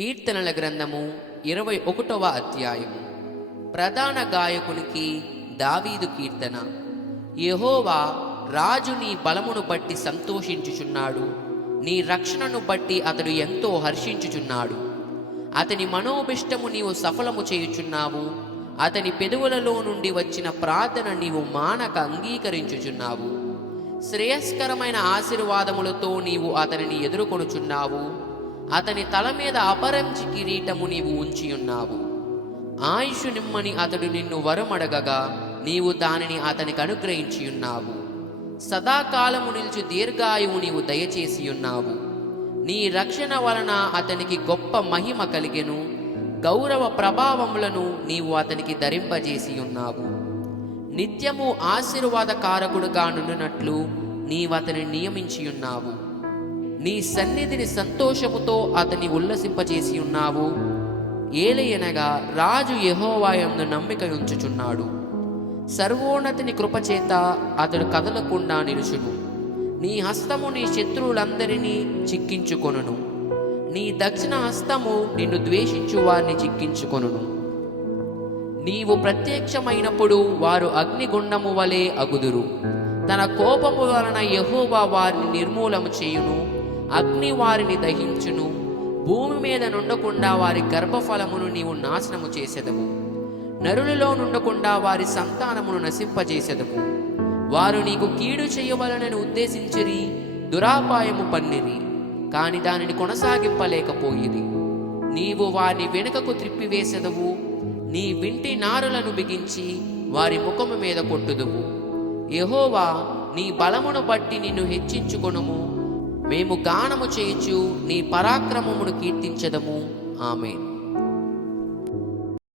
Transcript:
కీర్తనల గ్రంథము 21వ అధ్యాయము. ప్రధాన గాయకునికి దావీదు కీర్తన. యెహోవా రాజు నీ బలమును బట్టి సంతోషించుచున్నాడు, నీ రక్షణను బట్టి అతడు ఎంతో హర్షించుచున్నాడు. అతని మనోభిష్టము నీవు సఫలము చేయుచున్నావు, అతని పెదవులలో నుండి వచ్చిన ప్రార్థన నీవు మానక అంగీకరించుచున్నావు. శ్రేయస్కరమైన ఆశీర్వాదములతో నీవు అతనిని ఎదుర్కొనుచున్నావు, అతని తల మీద అపరంజి కిరీటము నీవు ఉంచియున్నావు. ఆయుషు నిమ్మని అతడు నిన్ను వరమడగగా నీవు దానిని అతనికి అనుగ్రహించియున్నావు. సదాకాలము నిలిచి దీర్ఘాయువు నీవు దయచేసియున్నావు. నీ రక్షణ వలన అతనికి గొప్ప మహిమ కలిగెను, గౌరవ ప్రభావములను నీవు అతనికి ధరింపజేసియున్నావు. నిత్యము ఆశీర్వాదకారకుడుగా నుండినట్లు నీవతని నియమించియున్నావు. నీ సన్నిధిని సంతోషముతో అతని ఉల్లసింపజేసి ఉన్నావు. ఏలయనగా రాజు యెహోవా యందు నమ్మిక ఉంచుచున్నాడు. సర్వోన్నతిని కృపచేత అతడు కదలకుండా నిలుచును. నీ హస్తము నీ శత్రువులందరినీ చిక్కించుకొనును. నీ దక్షిణ హస్తము నిన్ను ద్వేషించు వారిని చిక్కించుకొనును. నీవు ప్రత్యక్షమైనప్పుడు వారు అగ్నిగుండము వలె అగుదురు. తన కోపము వలన యెహోవా వారిని నిర్మూలము చేయును, అగ్ని వారిని దహించును. భూమి మీద నుండకుండా వారి గర్భఫలమును నీవు నాశనము చేసెదవు, నరులలో నుండకుండా వారి సంతానమును నశింపజేసెదవు. వారు నీకు కీడు చేయవలనని ఉద్దేశించిరి, దురాపాయము పన్నిరి, కాని దానిని కొనసాగింపలేకపోయిరి. నీవు వారిని వెనుకకు త్రిప్పివేసెదవు, నీ వింటి నారులను బిగించి వారి ముఖము మీద కొట్టుదువు. యెహోవా, నీ బలమును బట్టి నిన్ను హెచ్చించుకొనుము. మేము గానము చేయుచు నీ పరాక్రమమును కీర్తించెదము. ఆమేన్.